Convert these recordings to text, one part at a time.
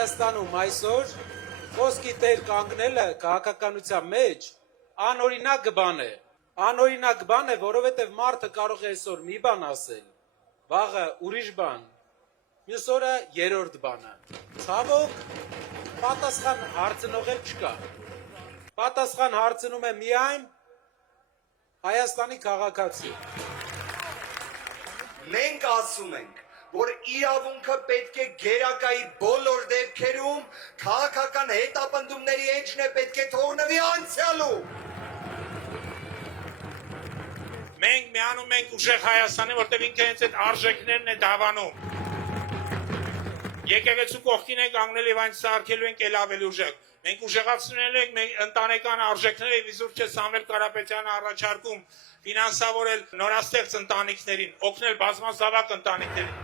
Հայաստանում այսօր խոսքի տեր կանգնելը քաղաքականության մեջ անօրինակ բան է։ Անօրինակ բան է, որովհետև մարդը կարող է այսօր մի բան ասել, վաղը ուրիշ բան, մյուս օրը երրորդ բանը։ Ցավոք, պատասխան հարցնող էլ չկա։ Պատասխան հարցնում է միայն Հայաստանի քաղաքացի։ Մենք ասում ենք, որ իրավունքը պետք է գերակայի բոլոր դեպքերում քաղաքական հետապնդումների էջն է պետք է թողնվի անցյալու։ Մենք միանում ենք ուժեղ Հայաստանի, որտեղ ինքը հենց այդ արժեքներն է դավանում։ Եկեղեցու կողքին ենք կանգնել եւ այն սարքելու ենք ել ավելի ուժեղ։ Մենք ուժեղացնել ենք մեր ընտանեկան արժեքները եւ իզուր չէ Սամվել Կարապետյանը առաջարկում ֆինանսավորել նորաստեղծ ընտանիքներին, օգնել բազմազավակ ընտանիքներին։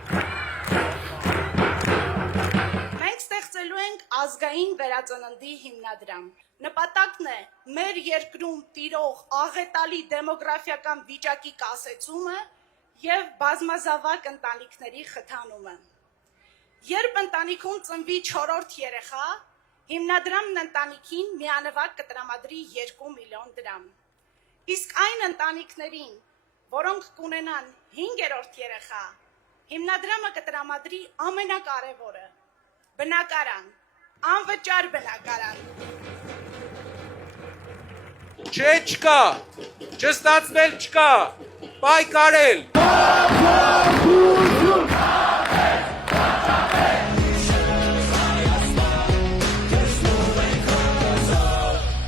Մենք ստեղծելու ենք ազգային վերածննդի հիմնադրամ։ Նպատակն է մեր երկրում տիրող աղետալի դեմոգրաֆիական վիճակի կասեցումը եւ բազմազավակ ընտանիքների խթանումը։ Երբ ընտանիքում ծնվի 4-րդ երեխա, հիմնադրամն ընտանիքին միանվագ կտրամադրի 2 միլիոն դրամ։ Իսկ այն ընտանիքներին, որոնք կունենան 5-րդ երեխա, հիմնադրամը կտրամադրի ամենակարևորը՝ բնակարան, անվճար բնակարան։ Չէ, չկա, չստացվել չկա, պայքարել։